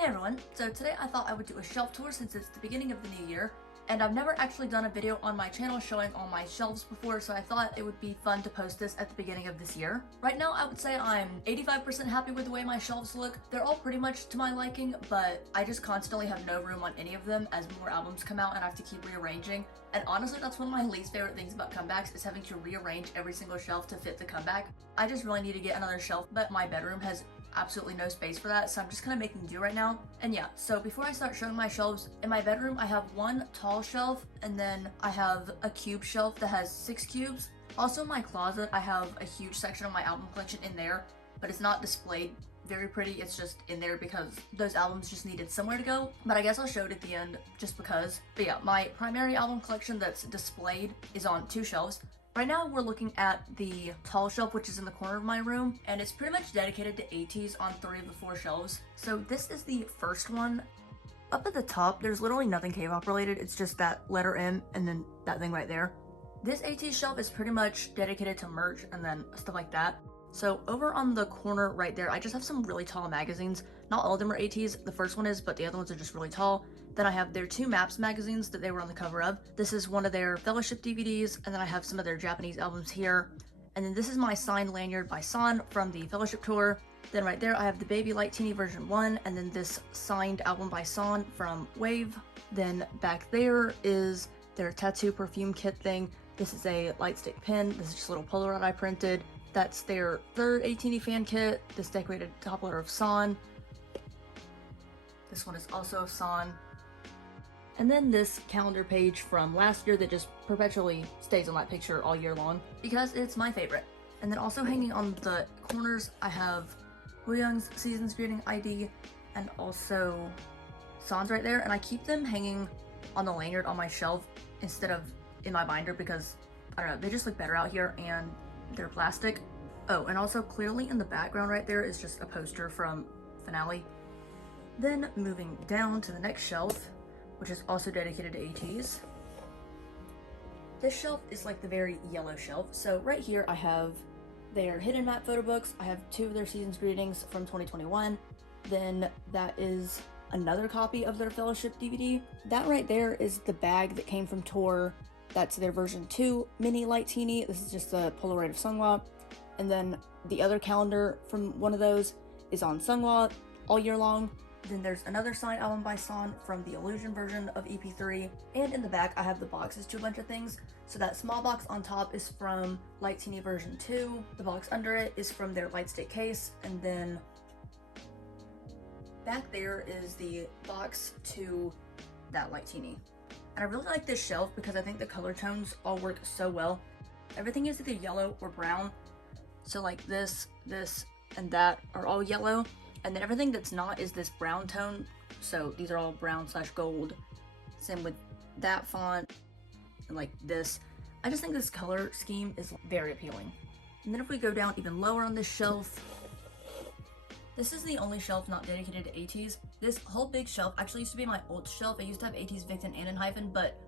Hey everyone, so today I thought I would do a shelf tour since it's the beginning of the new year, and I've never actually done a video on my channel showing all my shelves before, so I thought it would be fun to post this at the beginning of this year. Right now I would say I'm 85% happy with the way my shelves look. They're all pretty much to my liking, but I just constantly have no room on any of them as more albums come out and I have to keep rearranging. And honestly, that's one of my least favorite things about comebacks is having to rearrange every single shelf to fit the comeback. I just really need to get another shelf, but my bedroom has absolutely no space for that, so I'm just kind of making do right now. And yeah, so before I start showing my shelves, in my bedroom I have one tall shelf and then I have a cube shelf that has 6 cubes. Also in my closet I have a huge section of my album collection in there, but it's not displayed very pretty, it's just in there because those albums just needed somewhere to go, but I guess I'll show it at the end just because. But yeah, my primary album collection that's displayed is on 2 shelves. Right now we're looking at the tall shelf, which is in the corner of my room, and it's pretty much dedicated to 80s on 3 of the 4 shelves. So this is the first one. Up at the top, there's literally nothing K-pop related, it's just that letter M and then that thing right there. This 80s shelf is pretty much dedicated to merch and then stuff like that. So over on the corner right there, I just have some really tall magazines. Not all of them are 80s, the first one is, but the other ones are just really tall. Then I have their 2 Maps magazines that they were on the cover of. This is one of their Fellowship DVDs, and then I have some of their Japanese albums here. And then this is my signed lanyard by San from the Fellowship tour. Then right there I have the Baby Light Teeny version 1, and then this signed album by San from Wave. Then back there is their tattoo perfume kit thing. This is a light stick pin. This is just a little Polaroid I printed. That's their 3rd 18E fan kit. This decorated top letter of San. This one is also of San. And then this calendar page from last year that just perpetually stays on that picture all year long because it's my favorite. And then also hanging on the corners, I have Wooyoung's Season's Greeting ID and also San's right there. And I keep them hanging on the lanyard on my shelf instead of in my binder because, I don't know, they just look better out here and they're plastic. Oh, and also clearly in the background right there is just a poster from Finale. Then moving down to the next shelf, which is also dedicated to 80s. This shelf is like the very yellow shelf. So right here I have their hidden map photo books. I have 2 of their Season's Greetings from 2021. Then that is another copy of their Fellowship DVD. That right there is the bag that came from tour. That's their version 2 mini light teeny. This is just a Polaroid of Seonghwa. And then the other calendar from one of those is on Seonghwa all year long. Then there's another signed album by San from the Illusion version of EP3. And in the back I have the boxes to a bunch of things. So that small box on top is from Light Teeny version 2. The box under it is from their light stick case. And then back there is the box to that Light Teeny. And I really like this shelf because I think the color tones all work so well. Everything is either yellow or brown. So like this, and that are all yellow. And then everything that's not is this brown tone. So these are all brown / gold. Same with that font and like this. I just think this color scheme is very appealing. And then if we go down even lower on this shelf, this is the only shelf not dedicated to 80s. This whole big shelf actually used to be my old shelf. I used to have 80s Victon and Enhypen, but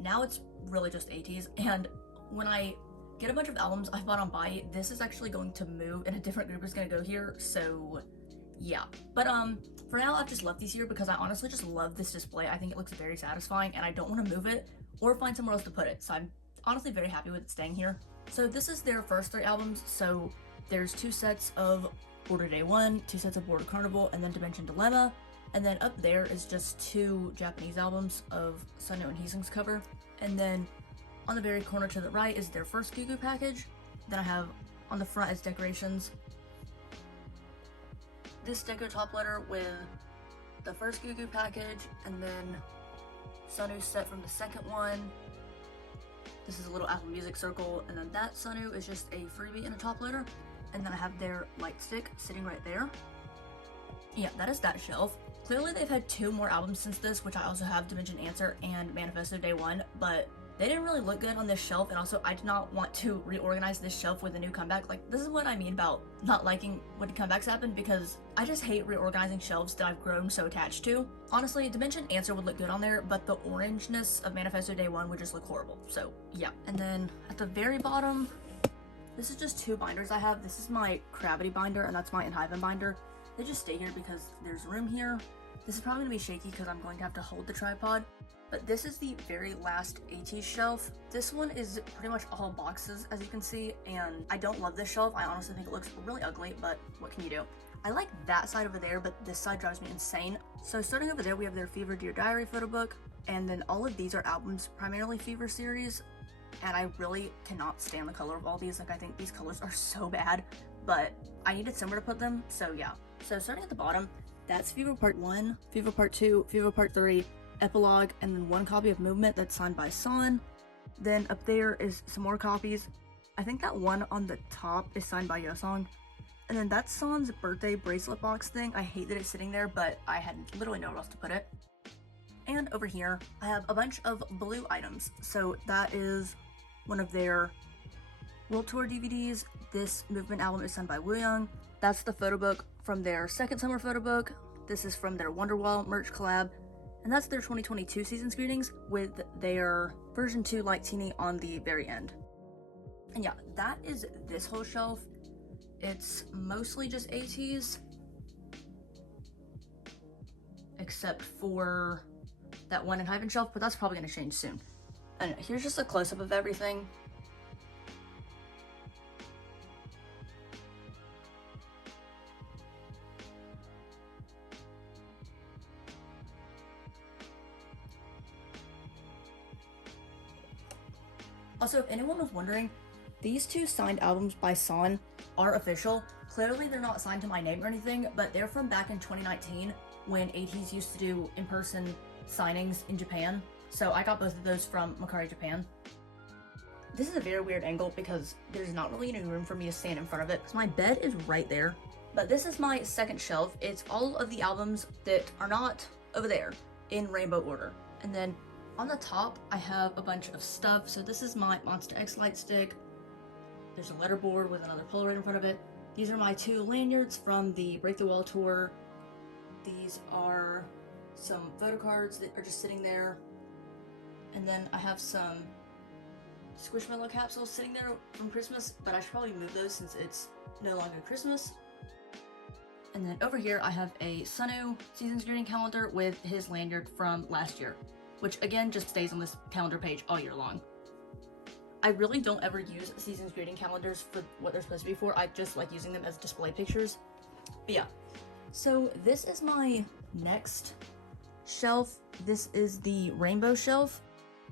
now it's really just 80s. And when I get a bunch of albums I've bought on Buy, this is actually going to move and a different group is going to go here. So yeah, but for now I've just left these here because I honestly just love this display. I think it looks very satisfying and I don't want to move it or find somewhere else to put it, so I'm honestly very happy with it staying here. So this is their first 3 albums. So there's 2 sets of Border Day 1, 2 sets of Border Carnival, and then Dimension Dilemma. And then up there is just 2 Japanese albums of Sunwoo and Heesung's cover. And then on the very corner to the right is their first Gugu package. Then I have on the front as decorations this deco top letter with the first Gugu package, and then Sunwoo's set from the second one. This is a little Apple Music circle, and then that Sunwoo is just a freebie in a top letter. And then I have their light stick sitting right there. Yeah, that is that shelf. Clearly they've had 2 more albums since this, which I also have, Dimension Answer and Manifesto Day 1, but they didn't really look good on this shelf, and also I did not want to reorganize this shelf with a new comeback. Like, this is what I mean about not liking when comebacks happen, because I just hate reorganizing shelves that I've grown so attached to. Honestly, Dimension Answer would look good on there, but the orangeness of Manifesto Day 1 would just look horrible. So yeah. And then at the very bottom, this is just 2 binders I have. This is my Gravity binder and that's my Enhypen binder. They just stay here because there's room here. This is probably gonna be shaky because I'm going to have to hold the tripod, but this is the very last AT shelf. This one is pretty much all boxes, as you can see, and I don't love this shelf. I honestly think it looks really ugly, but what can you do? I like that side over there, but this side drives me insane. So starting over there, we have their Fever Dear Diary photo book, and then all of these are albums, primarily Fever series, and I really cannot stand the color of all these. Like, I think these colors are so bad, but I needed somewhere to put them, so yeah. So starting at the bottom, that's Fever Part 1, Fever Part 2, Fever Part 3, Epilogue, and then one copy of Movement that's signed by San. Then up there is some more copies. I think that one on the top is signed by Yosong. And then that's San's birthday bracelet box thing. I hate that it's sitting there, but I had literally nowhere else to put it. And over here, I have a bunch of blue items. So that is one of their World Tour DVDs. This Movement album is signed by Wooyoung. That's the photo book from their second summer photo book. This is from their Wonderwall merch collab. And that's their 2022 season's greetings with their version 2 Like Teeny on the very end. And yeah, that is this whole shelf. It's mostly just ATs, except for that one in Hyven shelf, but that's probably going to change soon. And here's just a close-up of everything. Also, if anyone was wondering, these two signed albums by San are official. Clearly they're not signed to my name or anything, but they're from back in 2019 when ATs used to do in-person signings in Japan. So I got both of those from Mercari Japan. This is a very weird angle because there's not really any room for me to stand in front of it because my bed is right there. But this is my second shelf. It's all of the albums that are not over there in rainbow order. And then on the top, I have a bunch of stuff. So this is my Monster X light stick. There's a letterboard with another Polaroid in front of it. These are my two lanyards from the Break the Wall tour. These are some photo cards that are just sitting there. And then I have some Squishmallow capsules sitting there from Christmas, but I should probably move those since it's no longer Christmas. And then over here I have a Sunu season's greeting calendar with his lanyard from last year, which again just stays on this calendar page all year long. I really don't ever use season's greeting calendars for what they're supposed to be for. I just like using them as display pictures. But yeah, so this is my next shelf. This is the rainbow shelf,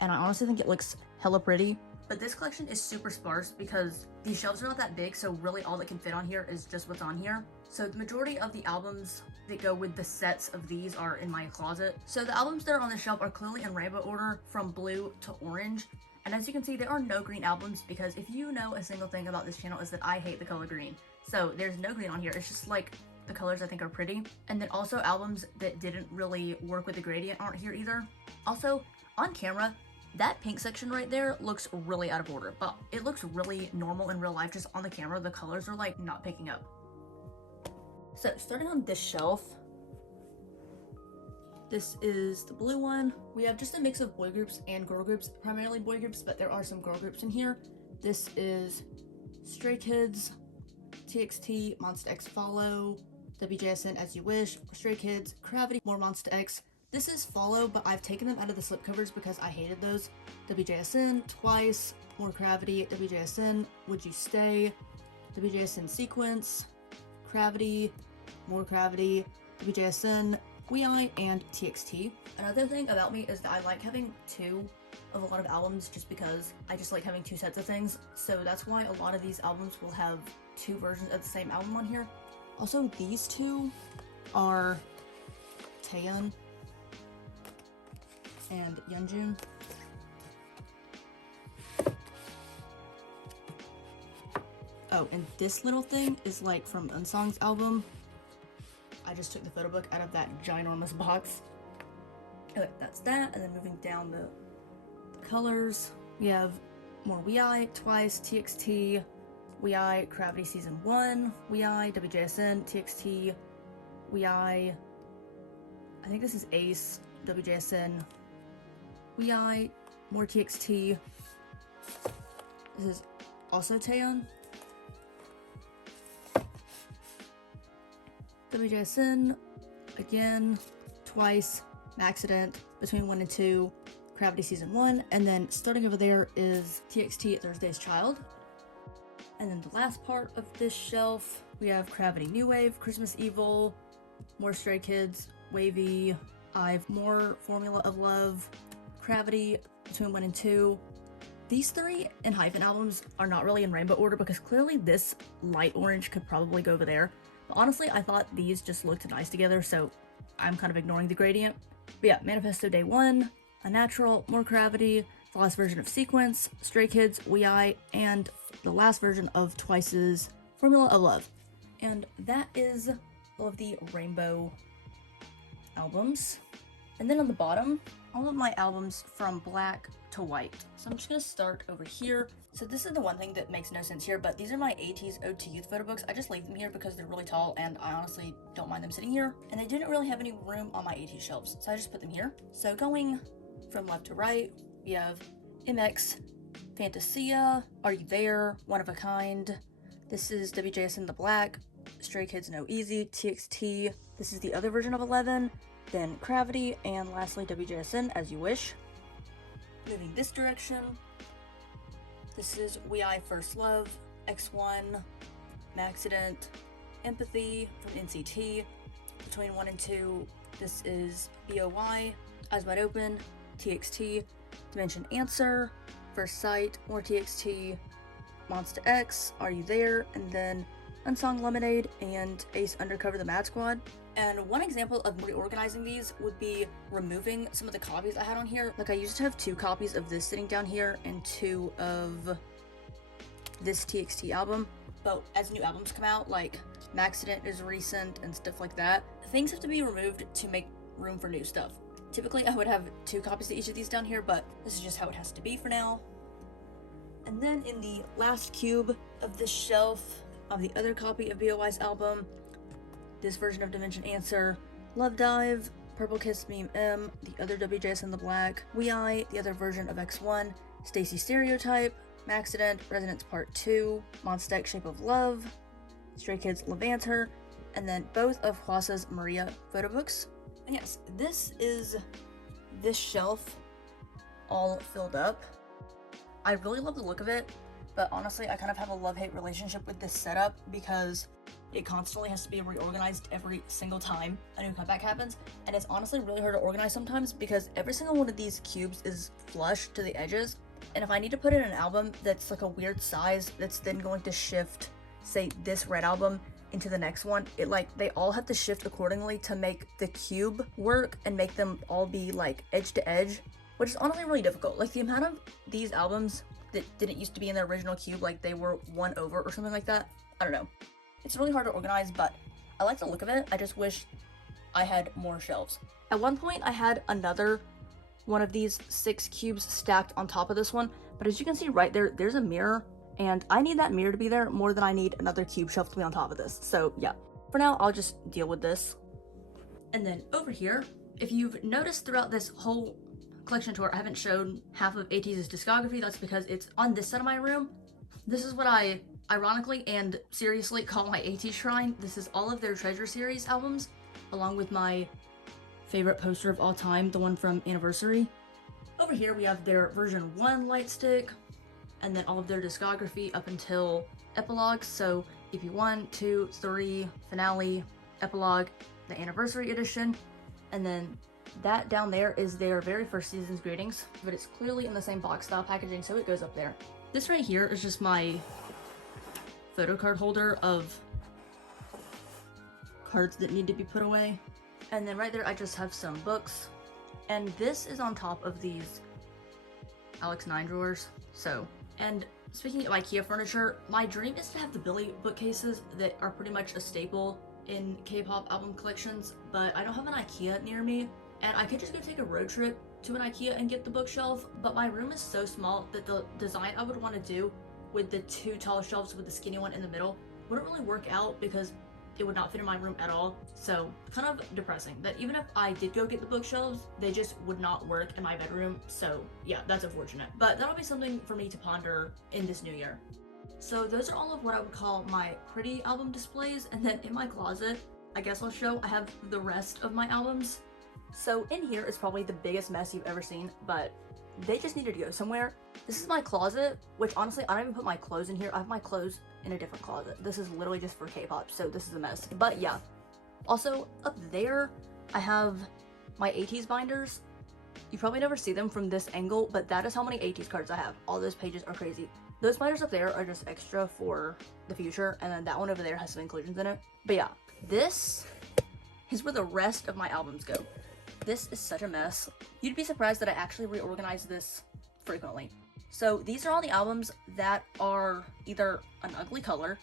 and I honestly think it looks hella pretty. But this collection is super sparse because these shelves are not that big, so really all that can fit on here is just what's on here. So the majority of the albums that go with the sets of these are in my closet. So the albums that are on the shelf are clearly in rainbow order from blue to orange. And as you can see, there are no green albums because if you know a single thing about this channel is that I hate the color green. So there's no green on here. It's just like the colors I think are pretty. And then also albums that didn't really work with the gradient aren't here either. Also, on camera, that pink section right there looks really out of order, but it looks really normal in real life. Just on the camera, the colors are like not picking up. So starting on this shelf, this is the blue one. We have just a mix of boy groups and girl groups, primarily boy groups, but there are some girl groups in here. This is Stray Kids, TXT, Monsta X Follow, WJSN As You Wish, Stray Kids, Gravity, more Monsta X. This is Follow, but I've taken them out of the slipcovers because I hated those. WJSN, Twice, more Gravity, WJSN, Would You Stay, WJSN Sequence, Gravity, more Gravity, WJSN, WHEEEE, and TXT. Another thing about me is that I like having two of a lot of albums just because I just like having two sets of things. So that's why a lot of these albums will have two versions of the same album on here. Also, these two are Taeyeon and Yeonjun. Oh, and this little thing is like from Unsong's album. I just took the photo book out of that ginormous box. Okay, that's that. And then moving down the colors, we have more WHEEEE, Twice, TXT, WHEEEE, Gravity Season 1, WHEEEE, WJSN, TXT, WHEEEE, I think this is Ace, WJSN, WHEEEE, more TXT. This is also Taeyeon. WJSN, again, Twice, Accident, Between 1 and 2, Gravity Season 1, and then starting over there is TXT Thursday's Child. And then the last part of this shelf, we have Gravity New Wave, Christmas Evil, more Stray Kids, Wavy, I've more Formula of Love, Gravity, Between 1 and 2. These 3 and Hyphen albums are not really in rainbow order because clearly this light orange could probably go over there. But honestly, I thought these just looked nice together, so I'm kind of ignoring the gradient. But yeah, Manifesto Day 1, Unnatural, More Gravity, the last version of Sequence, Stray Kids, WHEEEE, and the last version of Twice's Formula of Love. And that is all of the rainbow albums. And then on the bottom, all of my albums from black to white. So I'm just gonna start over here. So this is the one thing that makes no sense here, but these are my 80s Ode to Youth photo books. I just leave them here because they're really tall and I honestly don't mind them sitting here. And they didn't really have any room on my 80s shelves, so I just put them here. So going from left to right, we have MX, Fantasia, Are You There, One of a Kind. This is WJSN The Black, Stray Kids No Easy, TXT. This is the other version of 11. Then Gravity, and lastly WJSN As You Wish. Moving this direction, this is WHEEEE First Love, X1, Accident, Empathy from NCT, Between 1 and 2, this is BOY, Eyes Wide Open, TXT, Dimension Answer, First Sight, more TXT, Monsta X, Are You There, and then Unsung Lemonade and Ace Undercover the Mad Squad. And one example of reorganizing these would be removing some of the copies I had on here. Like I used to have 2 copies of this sitting down here and 2 of this TXT album. But as new albums come out, like Accident is recent and stuff like that, things have to be removed to make room for new stuff. Typically I would have 2 copies of each of these down here, but this is just how it has to be for now. And then in the last cube of this shelf of the other copy of BOY's album, this version of Dimension Answer, Love Dive, Purple Kiss Meme M, the other WJSN The Black, WHEEEE, the other version of X1, Stacy Stereotype, Accident, Resonance Part 2, Monsta X Shape of Love, Stray Kids Levanter, and then both of Hwasa's Maria photo books. And yes, this is this shelf all filled up. I really love the look of it, but honestly I kind of have a love-hate relationship with this setup because it constantly has to be reorganized every single time a new comeback happens, and it's honestly really hard to organize sometimes because every single one of these cubes is flush to the edges, and if I need to put in an album that's like a weird size that's then going to shift, say, this red album into the next one, they all have to shift accordingly to make the cube work and make them all be like edge to edge, which is honestly really difficult. Like the amount of these albums that didn't used to be in their original cube, like they were one over or something like that, I don't know. It's really hard to organize, but I like the look of it. I just wish I had more shelves. At one point, I had another one of these 6 cubes stacked on top of this one, but as you can see right there, there's a mirror, and I need that mirror to be there more than I need another cube shelf to be on top of this. So yeah, for now, I'll just deal with this. And then over here, if you've noticed throughout this whole collection tour, I haven't shown half of ATEEZ's discography. That's because it's on this side of my room. This is what I ironically and seriously call my ATEEZ shrine. This is all of their Treasure Series albums, along with my favorite poster of all time, the one from Anniversary. Over here we have their version 1 light stick, and then all of their discography up until Epilogue. So EP 1, 2, 3, Finale, Epilogue, the Anniversary edition, and then that down there is their very first season's greetings, but it's clearly in the same box style packaging, so it goes up there. This right here is just my photo card holder of cards that need to be put away. And then right there I just have some books, and this is on top of these Alex 9 drawers. So, and speaking of IKEA furniture, my dream is to have the Billy bookcases that are pretty much a staple in K-pop album collections, but I don't have an IKEA near me, and I could just go take a road trip to an IKEA and get the bookshelf, but my room is so small that the design I would want to do with the 2 tall shelves with the skinny one in the middle wouldn't really work out because it would not fit in my room at all. So kind of depressing that even if I did go get the bookshelves, they just would not work in my bedroom. So yeah, that's unfortunate, but that'll be something for me to ponder in this new year. So those are all of what I would call my pretty album displays, and then in my closet, I guess I'll show, I have the rest of my albums. So in here is probably the biggest mess you've ever seen, but they just needed to go somewhere. This is my closet, which honestly, I don't even put my clothes in here. I have my clothes in a different closet. This is literally just for K-pop, so this is a mess. But yeah. Also, up there, I have my 80s binders. You probably never see them from this angle, but that is how many 80s cards I have. All those pages are crazy. Those binders up there are just extra for the future, and then that one over there has some inclusions in it. But yeah, this is where the rest of my albums go. This is such a mess. You'd be surprised that I actually reorganize this frequently. So these are all the albums that are either an ugly color,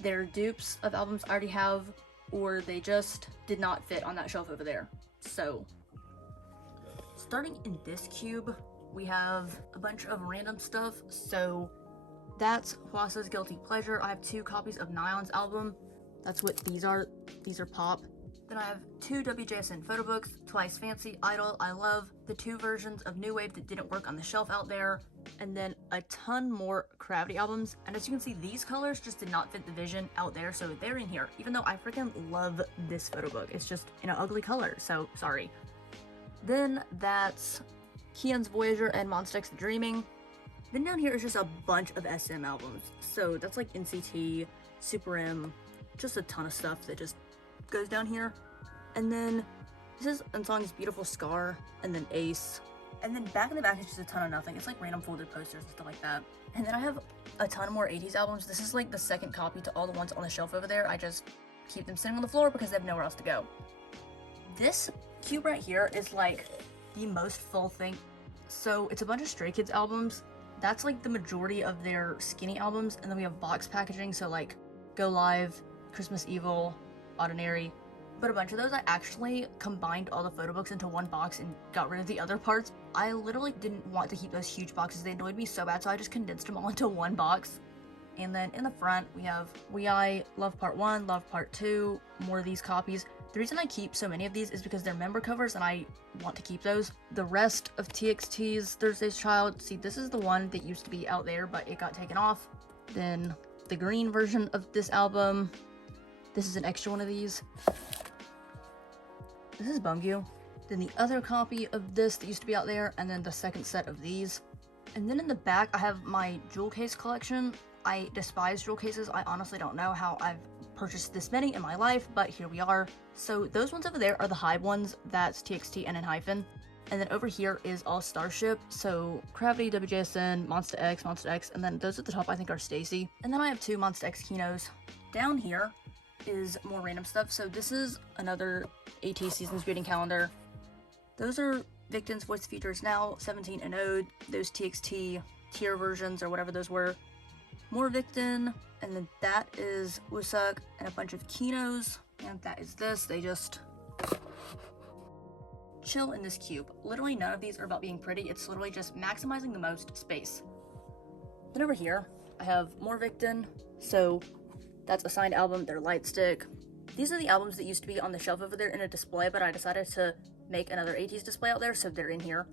they're dupes of albums I already have, or they just did not fit on that shelf over there. So, starting in this cube, we have a bunch of random stuff. So that's Hwasa's Guilty Pleasure. I have 2 copies of Nayeon's album. That's what these are. These are pop. Then I have 2 WJSN photo books, Twice Fancy, Idol, I Love, the 2 versions of New Wave that didn't work on the shelf out there, and then a ton more Gravity albums. And as you can see, these colors just did not fit the vision out there, so they're in here, even though I freaking love this photo book. It's just in an ugly color, so sorry. Then that's Kian's Voyager and Monsta X Dreaming. Then down here is just a bunch of SM albums. So that's like NCT, Super M, just a ton of stuff that just goes down here. And then this is Unsong's Beautiful Scar, and then Ace. And then back in the back is just a ton of nothing. It's like random folded posters and stuff like that. And then I have a ton more 80s albums. This is like the second copy to all the ones on the shelf over there. I just keep them sitting on the floor because they have nowhere else to go. This cube right here is like the most full thing. So it's a bunch of Stray Kids albums. That's like the majority of their skinny albums. And then we have box packaging. So like Go Live, Christmas Evil, Ordinary. But a bunch of those, I actually combined all the photo books into one box and got rid of the other parts. I literally didn't want to keep those huge boxes. They annoyed me so bad, so I just condensed them all into one box. And then in the front, we have WHEEEE, Love Part 1, Love Part 2, more of these copies. The reason I keep so many of these is because they're member covers and I want to keep those. The rest of TXT's Thursday's Child, see, this is the one that used to be out there, but it got taken off. Then the green version of this album. This is an extra one of these. This is Bungyu. Then the other copy of this that used to be out there, and then the second set of these. And then in the back, I have my jewel case collection. I despise jewel cases. I honestly don't know how I've purchased this many in my life, but here we are. So those ones over there are the Hive ones. That's TXT and Hyphen. And then over here is all Starship. So Gravity, WJSN, Monsta X, and then those at the top I think are Stacy. And then I have 2 Monsta X Kinos. Down here is more random stuff. So this is another AT Seasons Greeting Calendar. Those are Victon's Voice Features Now, 17 and Ode, those TXT tier versions or whatever those were. More Victon, and then that is Woosuck and a bunch of Kinos, and that is this. They just chill in this cube. Literally none of these are about being pretty. It's literally just maximizing the most space. Then over here, I have more Victon. So that's a signed album, their Light Stick. These are the albums that used to be on the shelf over there in a display, but I decided to make another ATEEZ display out there, so they're in here.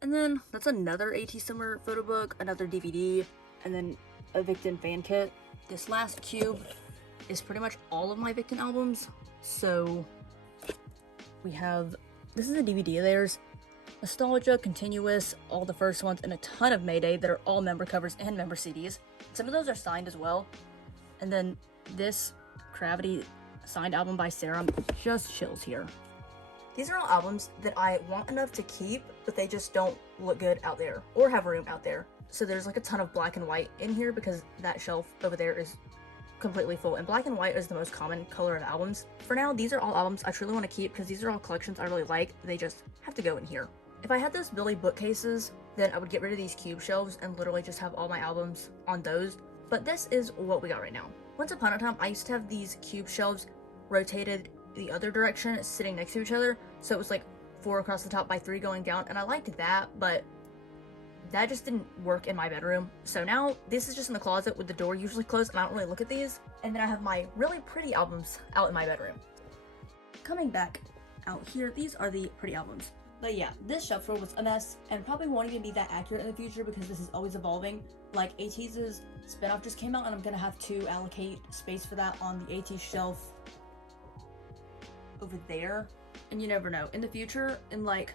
And then that's another ATEEZ Summer photo book, another DVD, and then a Victon fan kit. This last cube is pretty much all of my Victon albums. So we have, this is a DVD of theirs, Nostalgia, Continuous, all the first ones, and a ton of Mayday that are all member covers and member CDs. Some of those are signed as well. And then this Gravity signed album by Serum just chills here. These are all albums that I want enough to keep, but they just don't look good out there or have room out there. So there's like a ton of black and white in here because that shelf over there is completely full, and black and white is the most common color of albums. For now, these are all albums I truly want to keep because these are all collections I really like. They just have to go in here. If I had those Billy bookcases, then I would get rid of these cube shelves and literally just have all my albums on those. But this is what we got right now. Once upon a time, I used to have these cube shelves rotated the other direction, sitting next to each other. So it was like 4 across the top by 3 going down, and I liked that, but that just didn't work in my bedroom. So now this is just in the closet with the door usually closed, and I don't really look at these. And then I have my really pretty albums out in my bedroom. Coming back out here, these are the pretty albums. But yeah, this shelf drawer was a mess and probably won't even be that accurate in the future because this is always evolving. Like ATEEZ's spinoff just came out, and I'm gonna have to allocate space for that on the ATEEZ shelf over there. And you never know, in the future, in like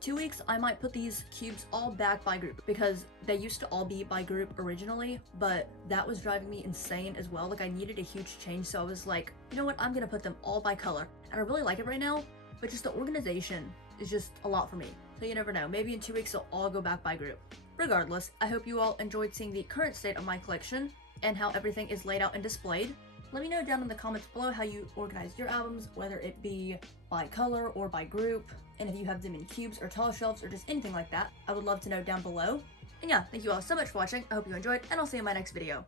2 weeks, I might put these cubes all back by group because they used to all be by group originally, but that was driving me insane as well. Like, I needed a huge change, so I was like, you know what, I'm gonna put them all by color. And I really like it right now, but just the organization is just a lot for me. So you never know, maybe in 2 weeks they'll all go back by group. Regardless, I hope you all enjoyed seeing the current state of my collection and how everything is laid out and displayed. Let me know down in the comments below how you organize your albums, whether it be by color or by group, and if you have them in cubes or tall shelves or just anything like that. I would love to know down below. And yeah, thank you all so much for watching. I hope you enjoyed, and I'll see you in my next video.